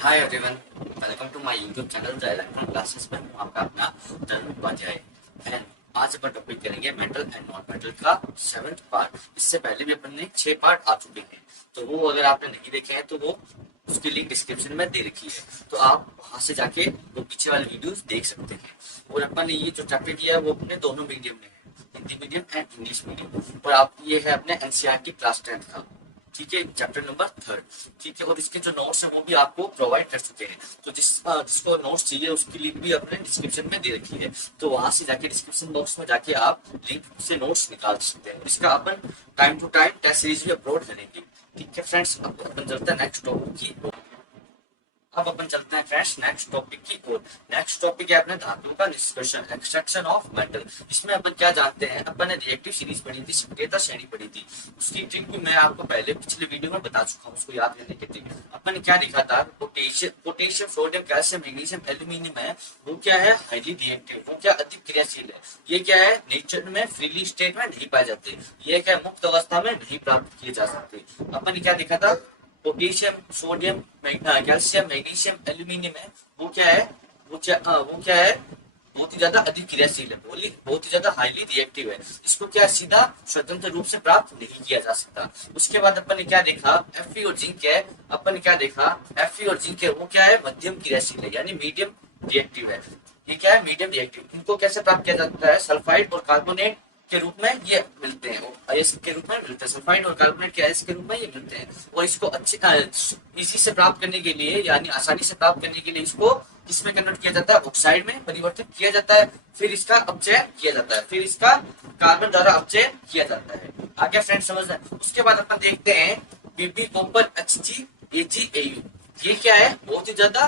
Hi everyone, welcome to my YouTube channel the electron classes में हूं आपका अपना तरुण उपाध्याय। एंड आज अपन टॉपिक करेंगे मेंटल एंड नॉन मेंटल का 7th पार्ट। इससे पहले भी अपन ने 6 पार्ट आ चुके हैं, तो वो अगर आपने नहीं देखे हैं तो वो उसकी लिंक डिस्क्रिप्शन में दे रखी है, तो आप वहां से जाके वो पीछे वाले वीडियोस देख सकते हैं। और अपन ने ये जो चैप्टर किया है वो अपने दोनों मीडियम में है, Hindi medium and English medium. पर आप ये है अपने एनसीईआरटी क्लास 10th का, ठीक है, चैप्टर नंबर 3। ठीक है, और इसके जो नोट्स हैं वो भी आपको प्रोवाइड कर चुके हैं। तो जिसको नोट्स चाहिए उसकी लिंक भी अपने डिस्क्रिप्शन में दे रखी है, तो वहां से जाके डिस्क्रिप्शन बॉक्स में जाके आप लिंक से नोट्स निकाल सकते हैं। इसका अपन time to time test series भी अपलोड करेंगे। ठीक है फ्रेंड्स, अब अपन चलते हैं नेक्स्ट टॉपिक की ओर। अब अपन चलते हैं फ्रेंड्स नेक्स्ट टॉपिक की ओर। नेक्स्ट टॉपिक है अपने धातु का निष्कर्षण, एक्सट्रैक्शन ऑफ मेटल। इसमें अपन क्या जानते हैं, अपन ने रिएक्टिव सीरीज पढ़ी थी, सक्रियता श्रेणी पढ़ी थी। उसकी ट्रिक भी मैं आपको पहले पिछले वीडियो में बता चुका हूँ, उसको याद करने की ट्रिक। अपन ने क्या लिखा था, potassium sodium calcium magnesium aluminium है, वो क्या है, हाईली रिएक्टिव, वो क्या अधिक क्रियाशील है। ये क्या है, नेचर में फ्रीली स्टेट में नहीं पाए जाते, ये क्या मुक्त अवस्था में नहीं प्राप्त किए जा सकते। अपन ने क्या लिखा था, potassium sodium calcium magnesium aluminium है, वो क्या है, वो क्या है, बहुत ही ज्यादा अधिक क्रियाशील है, बहुत ही ज्यादा हाईली रिएक्टिव है। इसको क्या सीधा स्वतंत्र रूप से प्राप्त नहीं किया जा सकता। उसके बाद अपन ने क्या देखा, Fe और जिंक है। अपन ने क्या देखा, Fe और जिंक है वो क्या है, मध्यम क्रियाशील है, यानी मीडियम रिएक्टिव है। ये क्या है, मीडियम रिएक्टिव। इनको कैसे प्राप्त किया जाता है, सल्फाइड और कार्बोनेट के रूप में ये मिलते हैं, आयस के रूप में मिलते हैं, सल्फाइड और कार्बोनेट के आयस के रूप में ये मिलते हैं। और इसको अच्छे इजी से प्राप्त करने के लिए, यानी आसानी से प्राप्त करने के लिए इसको किसमें कन्वर्ट किया जाता है, ऑक्साइड में परिवर्तित किया जाता है। फिर इसका अपचयन किया जाता है, फिर इसका कार्बन द्वारा अपचयन किया जाता है। आगे फ्रेंड समझना है। उसके बाद अपन देखते हैं बीबी कॉपर HgAgAu। ये क्या है, बहुत ही ज्यादा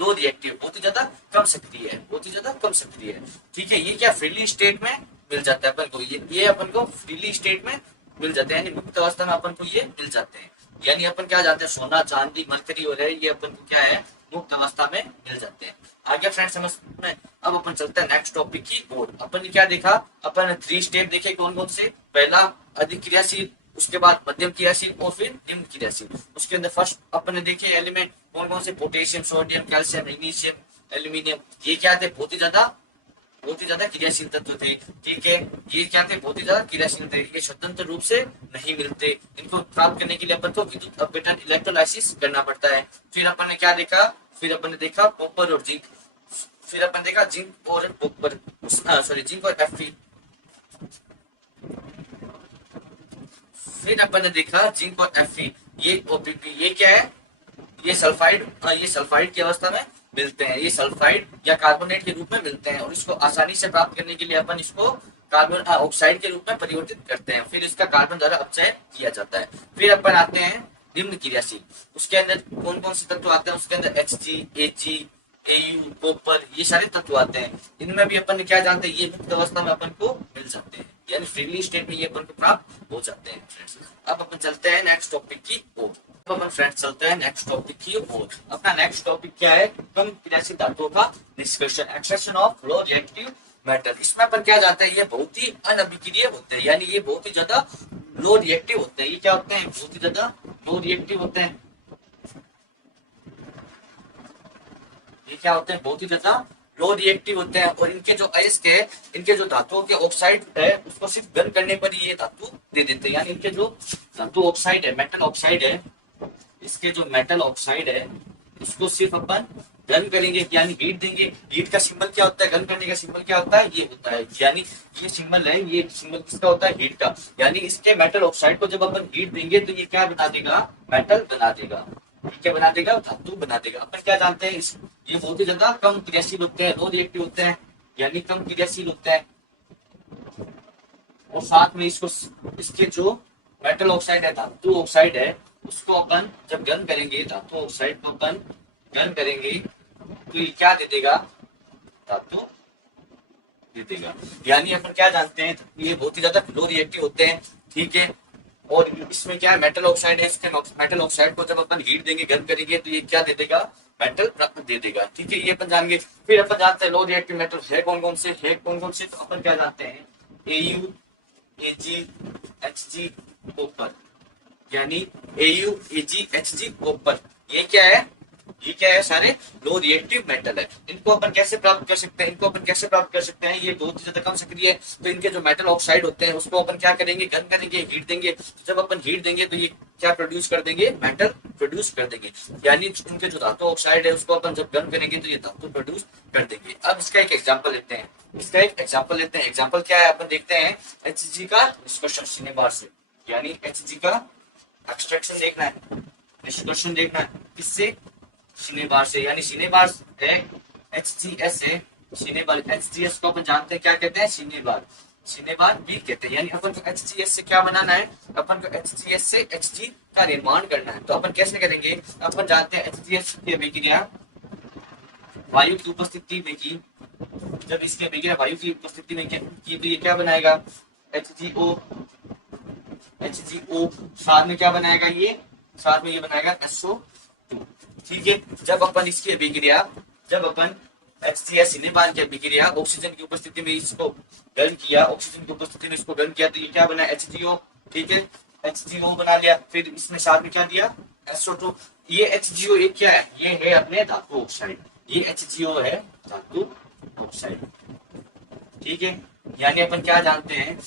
लो रिएक्टिव, बहुत ही ज्यादा कम सक्रिय है, बहुत ही ज्यादा कम सक्रिय है। ठीक है, ये क्या फ्रीली स्टेट में मिल जाता है अपन को, ये अपन को फ्रीली स्टेट में मिल जाते हैं, यानी मुक्त अवस्था में अपन को ये मिल जाते हैं। यानी अपन क्या जानते हैं, सोना चांदी मरकरी हो रहा है, ये अपन को क्या है, मुक्त अवस्था में मिल जाते हैं। आगे फ्रेंड समझ में। अब अपन चलते हैं नेक्स्ट टॉपिक की ओर। अपन ने क्या देखा, अपन ने 3 स्टेप देखे, कौन कौन से। पहला अधिक क्रियाशील, उसके बाद मध्यम क्रियाशील और फिर निम्न क्रियाशील। उसके अंदर फर्स्ट अपन ने देखे एलिमेंट कौन कौन से, potassium sodium calcium magnesium aluminium. ये क्या थे, बहुत ही ज्यादा क्रियाशील तत्व थे। ठीक है, ये क्या थे, बहुत ही ज्यादा क्रियाशील थे। ये स्वतंत्र रूप से नहीं मिलते, इनको प्राप्त करने के लिए अपन को विद्युत अपघटन इलेक्ट्रोलाइसिस करना पड़ता है। फिर अपन ने क्या देखा, फिर अपन ने देखा कॉपर और जिंक। फिर अपन देखा जिंक और कॉपर, सॉरी जिंक और Fe। फिर अपन ने देखा जिंक और Fe, ये OPP। ये क्या है, ये सल्फाइड की अवस्था में मिलते हैं, ये सल्फाइड या कार्बोनेट के रूप में मिलते हैं। और इसको आसानी से प्राप्त करने के लिए अपन इसको कार्बन ऑक्साइड के रूप में परिवर्तित करते हैं, फिर इसका कार्बन द्वारा अपचयन किया जाता है। फिर अपन आते हैं निम्न क्रियाशील। उसके अंदर कौन कौन से तत्व आते हैं, उसके अंदर HgAgAu कॉपर, ये सारे तत्व आते हैं। इनमें भी अपन क्या जानते हैं, ये मुक्त अवस्था में अपन को मिल जाते हैं, यानी फ्रीली स्टेट में ये अपन को प्राप्त हो जाते हैं फ्रेंड्स। अब अपन चलते हैं नेक्स्ट टॉपिक की ओर। अब अपन फ्रेंड्स चलते हैं नेक्स्ट टॉपिक की ओर। अपना नेक्स्ट टॉपिक क्या है, कम क्रियाशील धातुओं का निष्कर्षण, extraction of low reactive metal. इसमें अपन क्या जानते हैं, ये बहुत ही अनअभिक्रिय होते हैं, यानी ये बहुत ही ज्यादा लो रिएक्टिव होते हैं। ये क्या होते हैं, बहुत ही ज्यादा लो रिएक्टिव होते हैं। ये क्या होते हैं, बहुत ही ज्यादा लो रिएक्टिव होते हैं। और इनके जो अयस्क है, इनके जो धातुओं के ऑक्साइड है, उसको सिर्फ गर्म करने पर ही ये धातु दे देते हैं। यानी इनके जो धातु ऑक्साइड है, मेटल ऑक्साइड है, इसके जो मेटल ऑक्साइड है इसको सिर्फ अपन गर्म करेंगे, यानी हीट देंगे। हीट का सिंबल क्या होता है, गर्म करने का सिंबल क्या होता है, ये होता है। यानी ये सिंबल है, ये सिंबल किसका होता है, हीट का। यानी इसके मेटल ऑक्साइड को जब अपन हीट देंगे तो ये क्या बना देगा, मेटल बना देगा। क्या बना देगा, धातु बना देगा। अपन क्या जानते हैं, ये बहुत ही ज्यादा कम क्रियाशील होते हैं, लो रिएक्टिव होते हैं, यानी कम क्रियाशील होते हैं। और साथ में इसको, इसके जो मेटल ऑक्साइड है, धातु ऑक्साइड है, उसको अपन जब गर्म करेंगे, धातु ऑक्साइड को अपन गर्म करेंगे तो ये क्या दे देगा, धातु दे देगा। यानी अपन क्या जानते हैं, ये बहुत ही ज्यादा लो रिएक्टिव होते हैं। ठीक है, और इसमें क्या है, मेटल ऑक्साइड है, इसके मेटल ऑक्साइड को जब अपन हीट देंगे, गर्म करेंगे तो ये क्या दे देगा, मेटल दे देगा। ठीक है, ये अपन जानेंगे। फिर अपन जानते हैं लो रिएक्टिव मेटल है कौन कौन से, तो अपन क्या जानते हैं, Au Ag Hg कॉपर, यानी AU Ag Hg कॉपर। ये क्या है, ये क्या है, सारे लो रिएक्टिव मेटल है। इनको अपन कैसे प्राप्त कर सकते हैं, इनको अपन कैसे प्राप्त कर सकते हैं, ये बहुत ही ज्यादा कम सक्रिय है। तो इनके जो मेटल ऑक्साइड होते हैं उसको अपन क्या करेंगे, गन करेंगे, हीट देंगे। तो जब अपन हीट देंगे तो ये क्या प्रोड्यूस कर देंगे, मेटल प्रोड्यूस कर देंगे। यानी इनके जो धातु ऑक्साइड है उसको अपन जब गन करेंगे तो ये धातु प्रोड्यूस कर देंगे। अब इसका एक एग्जाम्पल लेते हैं, इसका एक एग्जाम्पल लेते हैं। एग्जाम्पल क्या है, अपन देखते हैं HG का निष्कर्षण सिनेबार से, यानी HG का एक्सट्रैक्शन देखना है, निष्कर्षण देखना है किससे, सिनेबार से। यानी सिनेबार है HGS है, सिनेबार HGS को अपन जानते हैं क्या कहते हैं, सिनेबार, सिनेबार भी कहते हैं। यानी अपन को HGS से क्या बनाना है, अपन को HGS से Hg का निर्माण करना है। तो अपन कैसे करेंगे, अपन जानते हैं HGS की अभिक्रिया वायु की उपस्थिति में की, जब इसकी अभिक्रिया वायु की उपस्थिति में की तो ये क्या बनाएगा, HgO, HgO साथ में क्या बनाएगा, ये साथ में ये बनाएगा SO2। ठीक है, जब अपन इसकी अभिक्रिया, जब अपन HCS सिनेबार की अभिक्रिया ऑक्सीजन की उपस्थिति में इसको गन किया, ऑक्सीजन की उपस्थिति में इसको गन किया तो ये क्या बना, HGO। ठीक है, HGO बना लिया, फिर इसमें साथ में क्या दिया, SO2। ये HGO ये क्या है, ये है अपने धातु ऑक्साइड, ये HGO है धातु ऑक्साइड। ठीक है, यानी अपन क्या जानते हैं,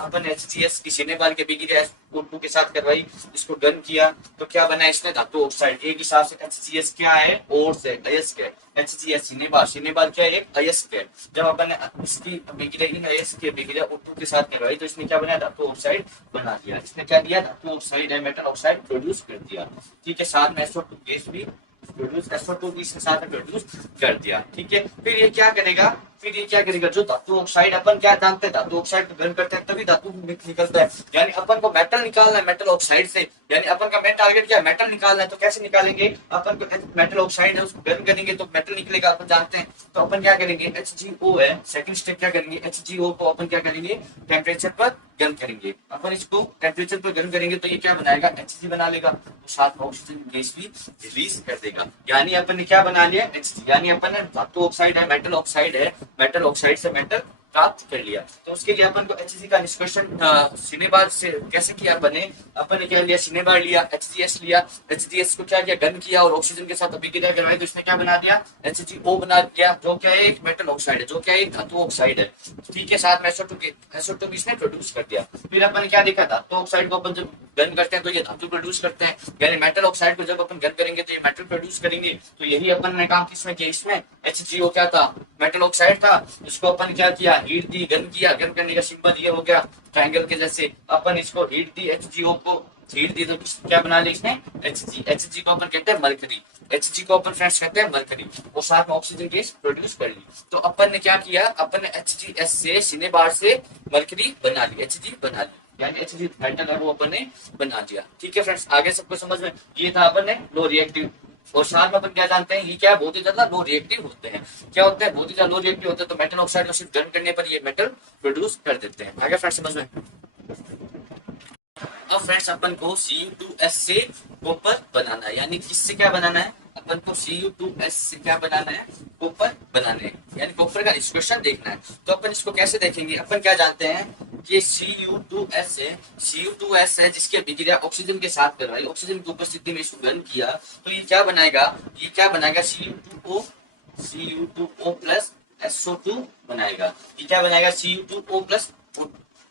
अपन HCS की सिनेबार की अभिक्रिया O2 के साथ करवाई, इसको गन किया तो क्या बना, इसमें धातु ऑक्साइड। एक हिसाब से HCS क्या है, और से अयस्क है। HCS सिनेबार, सिनेबार क्या है, एक अयस्क है। जब अपन इसकी अभिक्रिया, इन अयस्क की अभिक्रिया O2 के साथ करवाई तो इसने क्या बनाया, धातु ऑक्साइड बना दिया। इसने क्या दिया, धातु ऑक्साइड है, मेटल ऑक्साइड प्रोड्यूस कर दिया। ठीक है, साथ में SO2 गैस भी प्रोड्यूस, SO2 भी इसके साथ प्रोड्यूस कर दिया। ठीक है, फिर ये क्या करेगा, फिर ये क्या करेगा, जो धातु ऑक्साइड अपन क्या जानते हैं, धातु ऑक्साइड को गन करते हैं तभी धातु निकलता है। यानी अपन को मेटल निकालना है मेटल ऑक्साइड से, यानी अपन का मेन टारगेट क्या है, मेटल निकालना है। तो कैसे निकालेंगे, अपन को मेटल ऑक्साइड है उसको गन करेंगे तो मेटल निकलेगा, अपन जानते हैं। तो अपन क्या करेंगे, HGO है, सेकंड स्टेप क्या करेंगे, HGO को अपन क्या करेंगे, टेम्परेचर पर गन करेंगे। अपन इसको टेम्परेचर पर गन करेंगे तो ये क्या बनाएगा, Hg बना लेगा, तो साथ में ऑक्सीजन गैस भी रिलीज कर देगा। यानी अपन ने क्या बना लिया, Hg। यानी अपन ने धातु ऑक्साइड है, मेटल ऑक्साइड है, मेटल ऑक्साइड से मेटल प्राप्त कर लिया। तो उसके लिए अपन को Hg का निष्कर्षण सिनेबार से कैसे किया, अपन ने क्या लिया, सिनेबार लिया, HGS लिया, HGS को क्या किया, गन किया और ऑक्सीजन के साथ अभिक्रिया करवाई तो इसने क्या बना दिया, HGO बना दिया, जो क्या है एक मेटल ऑक्साइड है, जो क्या है एक धातु ऑक्साइड है। ठीक है, साथ में SO2 भी इसने प्रोड्यूस कर दिया। फिर अपन ने क्या देखा, धातु ऑक्साइड को अपन जब गन करते हैं तो ये धातु प्रोड्यूस करते हैं, यानी मेटल ऑक्साइड को जब अपन गन करेंगे तो ये मेटल प्रोड्यूस करेंगे। तो यही अपन ने काम किसमें किया, इसमें HGO क्या था, मेटल ऑक्साइड था, इसको अपन क्या किया, हीट दी, गन किया, गन करने का सिंबल ये हो गया ट्रायंगल के जैसे। अपन इसको हीट दी, HGO को हीट दी तो क्या बना लिया इसने, Hg को अपन कहते हैं मरकरी, Hg को अपन फ्रेंड्स कहते हैं मरकरी, और साथ में ऑक्सीजन गैस प्रोड्यूस कर ली। तो अपन ने क्या किया, अपन ने HGS से सिनेबार से मरकरी बना ली, Hg बना ली, यानी Hg मेटल है वो अपन ने बना दिया। ठीक है फ्रेंड्स, आगे सबको समझ में, ये था अपन ने लो रिएक्टिव। और साथ में अपन क्या जानते हैं, ये क्या बहुत ही ज्यादा लो रिएक्टिव होते हैं। क्या होते हैं, बहुत ही ज्यादा लो रिएक्टिव होते हैं। तो मेटल ऑक्साइड को सिर्फ गन करने पर ये मेटल प्रोड्यूस कर देते हैं। आगे फ्रेंड्स समझ में। अब फ्रेंड्स अपन को Cu2S से कॉपर बनाना है, यानी किससे क्या बनाना है, अपन को Cu2S से क्या बनाना है, कॉपर बनाना है, यानी कॉपर का इक्वेशन देखना है। तो अपन इसको कैसे देखेंगे, अपन क्या जानते हैं कि Cu2S है, Cu2S है जिसकी अभिक्रिया ऑक्सीजन के साथ करवाई, ऑक्सीजन की उपस्थिति में इसको गन किया तो ये क्या बनाएगा, ये क्या बनाएगा, Cu2O प्लस SO2 बनाएगा। ये क्या बनाएगा, Cu2O प्लस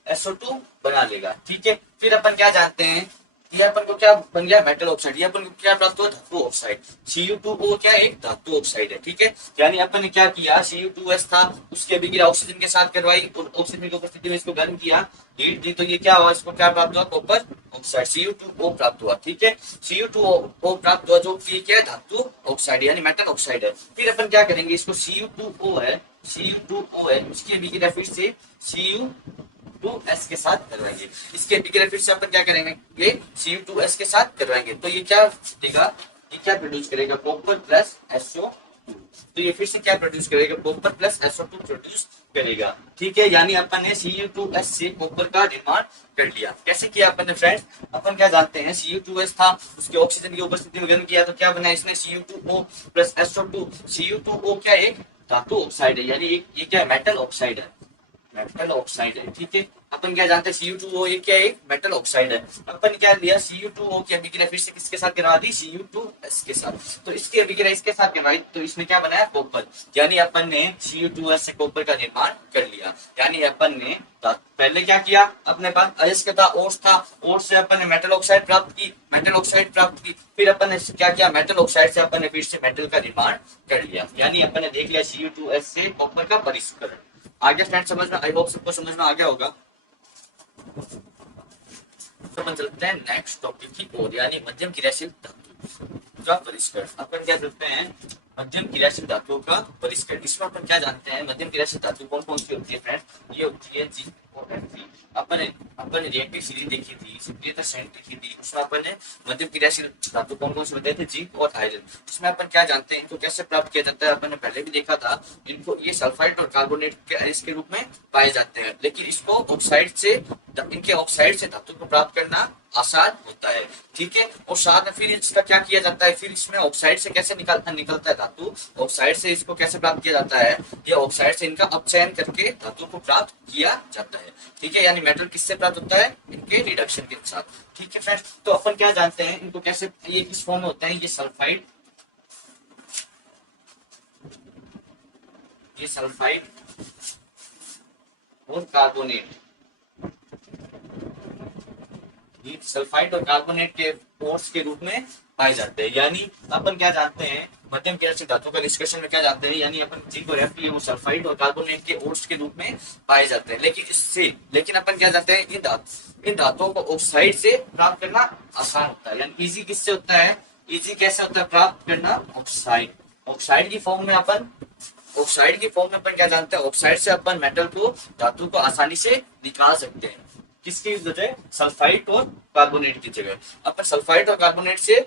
SO2 बना लेगा। ठीक है, फिर अपन क्या जानते हैं, ये अपन को क्या बन गया, मेटल ऑक्साइड। ये अपन को क्या प्राप्त हुआ, धातु ऑक्साइड। Cu2O क्या एक धातु ऑक्साइड है। ठीक है, यानी अपन ने क्या किया, Cu2S था, उसकी अभिक्रिया ऑक्सीजन के साथ करवाई और ऑक्सीजन की उपस्थिति में इसको गर्म किया, हीट दी तो ये क्या हुआ, इसको क्या प्राप्त हुआ, कॉपर ऑक्साइड, Cu2O प्राप्त हुआ। ठीक है, Cu2O प्राप्त हुआ जो कि क्या है, धातु ऑक्साइड यानी मेटल ऑक्साइड है। फिर अपन क्या करेंगे, इसको Cu2O है, Cu2O है, उसकी अभिक्रिया फिर से Cu2S के साथ करवाएंगे। इसके अभिक्रिया फिर से अपन क्या करेंगे, ये Cu2S के साथ करवाएंगे तो ये क्या देगा, ये क्या प्रोड्यूस करेगा, कॉपर प्लस SO2। तो ये फिर से क्या प्रोड्यूस करेगा, कॉपर प्लस SO2 प्रोड्यूस करेगा। ठीक है, यानी अपन ने Cu2S से कॉपर का निर्माण कर लिया। कैसे किया अपन ने फ्रेंड्स, अपन क्या जानते हैं, Cu2S था, उसके ऑक्सीजन की उपस्थिति में गर्म किया तो क्या बना इसने, Cu2O प्लस SO2। Cu2O क्या एक धातु ऑक्साइड है, यानी ये क्या मेटल ऑक्साइड है, मेटल ऑक्साइड है, ठीक है। अपन क्या जानते हैं Cu2O ये क्या है, एक मेटल ऑक्साइड है। अपन क्या लिया, Cu2O की अभिक्रिया फिर से किसके साथ करवा दी, Cu2S के साथ। तो इसकी अभिक्रिया इसके साथ करवाई तो इसमें क्या बनाया, कॉपर। यानी अपन ने Cu2S से कॉपर का निर्माण कर लिया। यानी अपन ने पहले क्या किया, अपने पास अयस्क था, ओर्स था, ओर्स से अपन ने मेटल ऑक्साइड प्राप्त की, मेटल ऑक्साइड प्राप्त की, फिर अपन ने क्या किया, मेटल ऑक्साइड से अपन ने फिर से मेटल का निर्माण कर लिया। यानी अपन ने देख लिया Cu2S से कॉपर का परिष्करण। आगे फ्रेंड समझ में, आई होप सबको समझ में आ गया होगा। तो अपन चलते हैं नेक्स्ट टॉपिक की ओर, यानी मध्यम क्रियाशील धातु का परिष्करण। अपन क्या करते हैं, मध्यम क्रियाशील धातुओं का परिष्करण। इसमें अपन क्या जानते हैं, मध्यम क्रियाशील धातु कौन कौन सी होती है फ्रेंड, ये होती है जिंक और Fe। अपन अपन रिएक्टिव सीरीज देखी थी, सक्रियता श्रेणी देखी थी, उसमें अपन ने मध्यम क्रियाशील धातु कौन कौन से बताए थे, जिंक और आयरन। इसमें अपन क्या जानते हैं, इनको कैसे प्राप्त किया जाता है, अपन ने पहले भी देखा था। इनको ये सल्फाइड और कार्बोनेट के आयंस के रूप में पाए जाते हैं, लेकिन इसको ऑक्साइड से, इनके ऑक्साइड से धातु को प्राप्त करना आसान होता है, ठीक है। और साथ में फिर इसका क्या किया जाता है, फिर इसमें ऑक्साइड से कैसे निकलता है धातु, ऑक्साइड से इसको कैसे प्राप्त किया जाता है, ये ऑक्साइड से इनका अपचयन करके धातु को प्राप्त किया जाता है, ठीक है। यानी मेटल किससे प्राप्त होता है, इनके रिडक्शन के साथ, ठीक है फ्रेंड्स। तो अपन क्या जानते हैं, इनको कैसे, ये किस फॉर्म में होता है, ये सल्फाइड, ये सल्फाइड और कार्बोनेट, ये सल्फाइड और कार्बोनेट के फोर्स के रूप में पाए जाते हैं। यानी अपन क्या जानते हैं, मध्यम क्रियाशील धातु का डिस्कशन में क्या जानते हैं, यानी अपन जिंक और Fe वो सल्फाइड और कार्बोनेट के ओर्स के रूप में पाए जाते हैं। लेकिन अपन क्या जानते हैं, इन धातुओं को ऑक्साइड से प्राप्त करना आसान होता है। यानी इजी किससे होता है, इजी कैसे होता है प्राप्त करना, ऑक्साइड की फॉर्म में अपन, ऑक्साइड की फॉर्म में अपन क्या जानते हैं, ऑक्साइड से अपन मेटल को, धातु को आसानी से निकाल सकते हैं। किसकी जगह, सल्फाइड और कार्बोनेट की जगह अपन सल्फाइड और कार्बोनेट से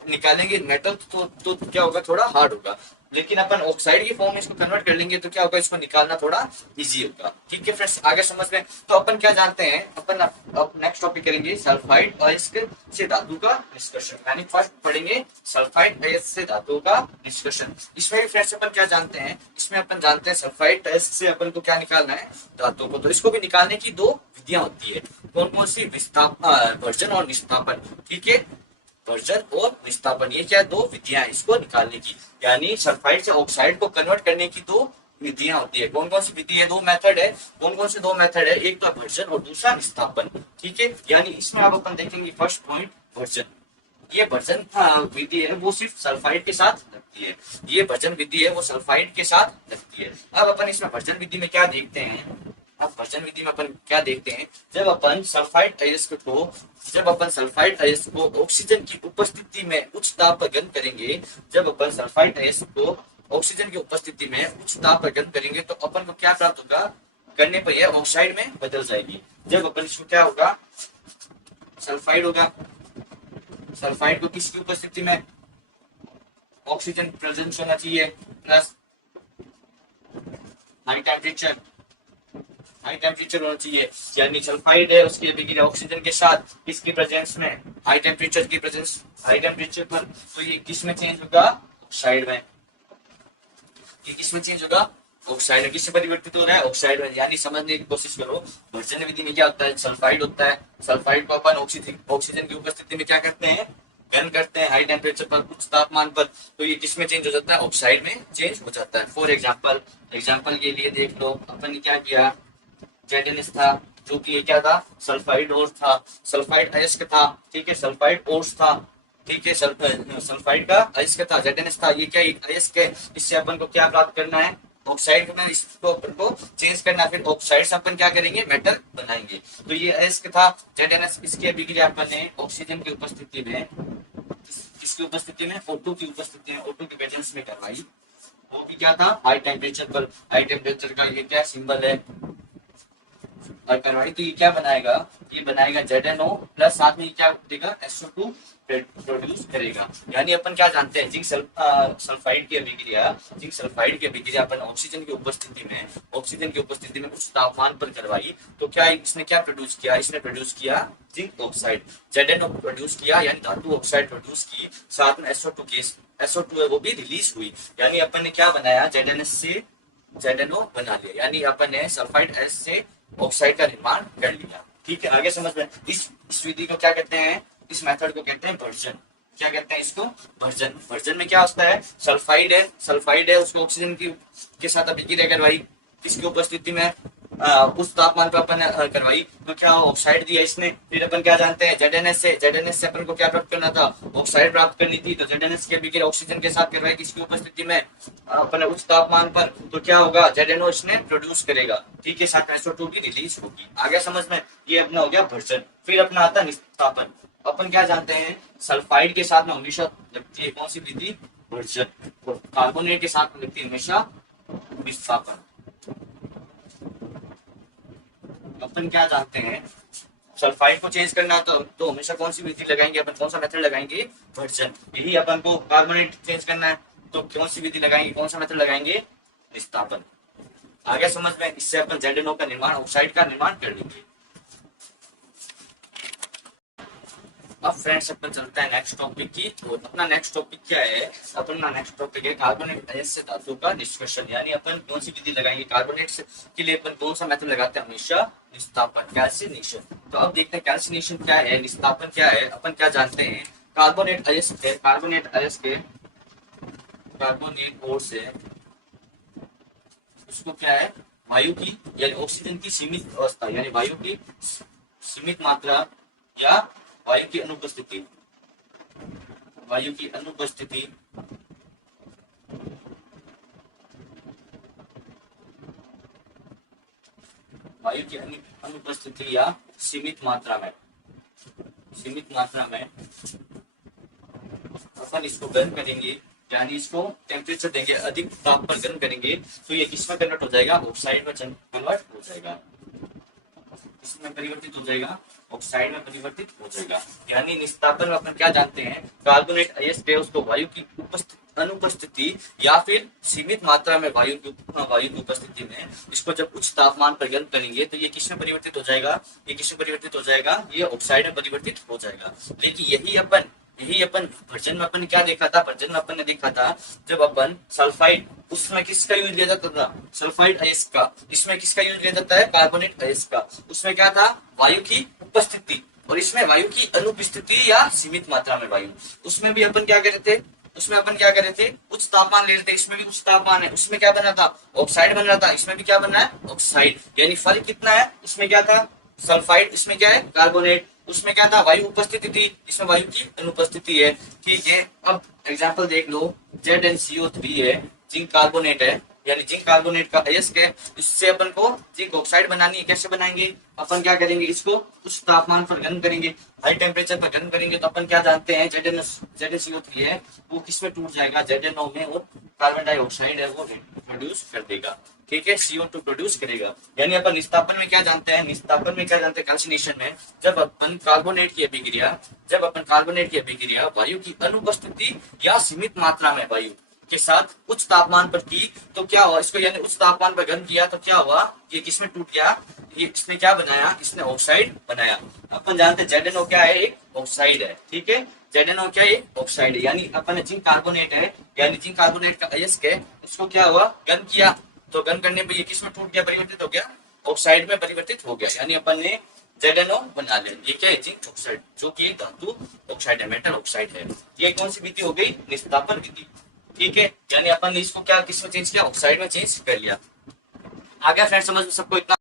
निकालेंगे मेटल, तो क्या होगा, थोड़ा हार्ड होगा। लेकिन अपन ऑक्साइड की फॉर्म में इसको कन्वर्ट कर लेंगे तो क्या होगा, इसको निकालना थोड़ा इजी होगा, ठीक है फ्रेंड्स। आगे समझ में, तो अपन क्या जानते हैं, अपन अब नेक्स्ट टॉपिक करेंगे सल्फाइड अयस्क से धातु का निष्कर्षण। यानी फर्स्ट पढ़ेंगे सल्फाइड अयस्क से धातु का निष्कर्षण। इसमें भी फ्रेंड्स अपन क्या जानते हैं, इसमें अपन जानते हैं सल्फाइड अयस्क से अपन को क्या निकालना है, धातु को। तो इसको भी निकालने की दो विधियां होती है, कौन कौन सी, वर्जन और निष्पापन, ठीक है। वर्जन और विस्थापन, ये क्या दो विधियां हैं इसको निकालने की। यानी सल्फाइड से ऑक्साइड को कन्वर्ट करने की दो विधियां होती है। कौन कौन सी विधि है, दो मेथड है। कौन कौन से दो मेथड है, एक तो वर्जन और दूसरा विस्थापन, ठीक है। यानी इसमें आप अपन देखेंगे फर्स्ट पॉइंट वर्जन। ये वर्जन विधि है वो सिर्फ सल्फाइड के साथ लगती है, ये वर्जन विधि है वो सल्फाइड के साथ लगती है। अब अपन इसमें वर्जन विधि में क्या देखते हैं, अब वर्जन विधि में अपन क्या देखते हैं, जब अपन सल्फाइड अयस्क को ऑक्सीजन की उपस्थिति में उच्च ताप पर गर्म करेंगे, जब अपन सल्फाइड अयस्क को ऑक्सीजन की उपस्थिति में उच्च ताप पर गर्म करेंगे तो अपन को क्या प्राप्त होगा, करने पर यह ऑक्साइड में बदल जाएगी। जब अपन इसमें क्या होगा, सल्फाइड होगा, सल्फाइड को किसकी उपस्थिति में, ऑक्सीजन प्रेजेंस होना चाहिए प्लस हाई टेम्परेचर होना चाहिए। यानी सल्फाइड है उसकी अभिक्रिया ऑक्सीजन के साथ किसकी प्रेजेंस में, हाई टेम्परेचर की प्रेजेंस, हाई टेम्परेचर पर, तो ये किस में चेंज होगा, ऑक्साइड में। ये किस में चेंज होगा, ऑक्साइड में। किससे परिवर्तित हो रहा है, ऑक्साइड में। यानी समझने की कोशिश करो, वर्जन विधि में क्या होता है, सल्फाइड होता है, सल्फाइड को अपन ऑक्सीजन की उपस्थिति में क्या करते हैं, गर्म करते हैं हाई टेम्परेचर पर, उच्च तापमान पर, तो ये किसमें चेंज हो जाता है, ऑक्साइड में चेंज हो जाता है। फॉर एग्जाम्पल के लिए देख लो, अपन ने क्या किया, जेडेनिस था, जो कि ये क्या था, सल्फाइड ओर्स था, सल्फाइड अयस्क था, ठीक है, सल्फाइड ओर्स था, ठीक है, सल्फाइड का अयस्क था, जेडेनिस था, ये क्या एक अयस्क है। इससे अपन को क्या प्राप्त करना है, ऑक्साइड में, इसको अपन को चेंज करना है, फिर ऑक्साइड से अपन क्या करेंगे, मेटल बनाएंगे। तो ये अयस्क था जेडेनिस, इसकी अभिक्रिया अपन ने ऑक्सीजन की उपस्थिति में, किसकी उपस्थिति में, O2 की उपस्थिति में, O2 की प्रेजेंस में करवाई। वो भी क्या था, हाई टेम्परेचर पर, हाई टेम्परेचर का ये क्या सिंबल है, और करवाई, तो ये क्या बनाएगा, ये बनाएगा ZnO प्लस साथ में क्या देगा, SO2 प्रोड्यूस करेगा। यानी अपन क्या जानते हैं, जिंक सल्फाइड की अभिक्रिया अपन ऑक्सीजन की उपस्थिति में उच्च तापमान पर करवाई, तो क्या इसने क्या प्रोड्यूस किया, इसने प्रोड्यूस किया जिंक ऑक्साइड, ZnO प्रोड्यूस किया, यानी धातु ऑक्साइड प्रोड्यूस की, साथ में SO2 गैस, SO2 है वो भी रिलीज हुई। यानी अपन ने क्या बनाया, ZnS से ZnO बना लिया, यानी अपन ने सल्फाइड एस से ऑक्साइड का निर्माण कर लिया। ठीक है, आगे समझ में। इस विधि को क्या कहते हैं, इस मेथड को कहते हैं भर्जन। क्या कहते हैं इसको, भर्जन। भर्जन में क्या होता है, सल्फाइड है उसको ऑक्सीजन की के साथ अभिक्रिया करवाई, किसकी उपस्थिति में, उस तापमान पर अपन करवाई, तो क्या ऑक्साइड दिया इसने। फिर अपन क्या जानते हैं, जेडएनएस से अपन को क्या प्राप्त करना था, ऑक्साइड प्राप्त करनी थी, तो जेडएनएस की अभिक्रिया ऑक्सीजन के साथ करवाई, किसकी उपस्थिति में, अपन उच्च तापमान पर, तो क्या होगा, जेडएनओ इसने प्रोड्यूस करेगा। ठीक है, साथ SO2 की रिलीज होगी। आगे समझ में, ये अपना हो गया भर्जन। फिर अपना आता है निस्तापन। अपन क्या जानते हैं, सल्फाइड के साथ में हमेशा लगती है कौन सी विधि, भर्जन, और कार्बोनेट के साथ में लगती है हमेशा निस्तापन। अपन क्या जानते हैं, सल्फाइड को चेंज करना तो हमेशा कौन सी विधि लगाएंगे अपन, कौन सा मेथड लगाएंगे, भर्जन। यही अपन को कार्बोनेट चेंज करना है तो कौन सी विधि लगाएंगे, कौन सा मेथड लगाएंगे, निस्तापन। आगे समझ में, इससे अपन ZnO का निर्माण, ऑक्साइड का निर्माण कर लेंगे। अब फ्रेंड्स अपन चलता है नेक्स्ट टॉपिक की। तो अपना नेक्स्ट टॉपिक क्या है, अपना नेक्स्ट टॉपिक है कार्बोनेट अयस्क धातु का निष्कर्षण, यानी अपन कौन सी विधि लगाएंगे कार्बोनेट के लिए, अपन कौन सा मेथड लगाते हैं हमेशा, निस्तापन, कैल्सिनेशन। तो अब देखते हैं कैल्सिनेशन क्या है, निस्तापन क्या है। अपन क्या जानते हैं, कार्बोनेट कार्बोनेट ओर से उसको क्या है, वायु की यानी ऑक्सीजन की सीमित अवस्था, यानी वायु की सीमित मात्रा या वायु की अनुपस्थिति, वायु की अनुपस्थिति वायु की अनुपस्थिति या सीमित मात्रा में अपन इसको गर्म करेंगे, यानी इसको टेम्परेचर देंगे, अधिक ताप पर गर्म करेंगे, तो ये किसमें कन्वर्ट हो जाएगा, ऑक्साइड में कन्वर्ट हो जाएगा, इसमें परिवर्तित हो जाएगा, ऑक्साइड में परिवर्तित हो जाएगा। यानी निस्तापन में अपन क्या जानते हैं, कार्बोनेट अयस्क है उसको वायु की अनुपस्थिति या फिर सीमित मात्रा में वायु की उपस्थिति में इसको जब उच्च तापमान पर गर्म करेंगे तो ये किसमें परिवर्तित हो जाएगा, ये ऑक्साइड में परिवर्तित हो जाएगा। लेकिन यही अपन भर्जन में अपन क्या देखा था, भर्जन में अपन ने देखा था जब अपन सल्फाइड, उसमें किसका यूज लिया जाता था, सल्फाइड अयस्क का, इसमें किसका यूज लिया जाता है, कार्बोनेट अयस्क का। उसमें क्या था, वायु की उपस्थिति, और इसमें वायु की अनुपस्थिति या सीमित मात्रा में वायु। उसमें भी अपन क्या कर रहे थे, उच्च तापमान ले रहे थे, इसमें भी उच्च तापमान है, उसमें क्या बन रहा था, ऑक्साइड बन रहा था, इसमें भी क्या बन रहा है, ऑक्साइड। यानी फर्क कितना है, उसमें क्या था सल्फाइड, इसमें क्या है कार्बोनेट, उसमें क्या था वायु उपस्थिति थी, इसमें वायु की अनुपस्थिति है। ठीक है, अब एग्जांपल देख लो, ZnCO3 है, जिंक कार्बोनेट है, यानी जिंक कार्बोनेट का अयस्क है, इससे अपन को जिंक ऑक्साइड बनानी है। कैसे बनाएंगे, अपन क्या करेंगे, इसको उच्च तापमान पर गर्म करेंगे, हाई टेम्परेचर पर गर्म करेंगे, तो अपन क्या जानते हैं, ZnCO3 है वो किसमें टूट जाएगा, ZnO में, और कार्बन डाइऑक्साइड है वो प्रोड्यूस कर देगा। ठीक है, CO2 प्रोड्यूस करेगा। यानी अपन निस्तापन में क्या जानते हैं, कैल्सिनेशन में जब अपन कार्बोनेट की अभिक्रिया वायु की अनुपस्थिति या सीमित मात्रा में वायु के साथ उच्च तापमान पर की, तो क्या हुआ, इसको यानी उच्च तापमान पर गर्म किया तो क्या हुआ, ये किसमें टूट गया, ये इसने क्या बनाया, इसने ऑक्साइड बनाया। अपन जानते हैं ZnO क्या है, एक ऑक्साइड है। ठीक है, ZnO क्या है, ऑक्साइड है। यानी अपन जिंक कार्बोनेट है, यानी जिंक कार्बोनेट का अयस्क है, इसको क्या हुआ, गर्म किया, तो गर्म करने पर ये किसमें टूट गया, परिवर्तित हो गया, ऑक्साइड में परिवर्तित हो गया। यानी अपन ने ZnO बना लिया। ये क्या है, जिंक ऑक्साइड, जो कि धातु ऑक्साइड है, मेटल ऑक्साइड है। ये कौन सी विधि हो गई, निस्तापन विधि। ठीक है, यानी अपन ने इसको क्या किसमें चेंज किया, ऑक्साइड में चेंज कर लिया। आ गया फ्रेंड समझ में सबको इतना।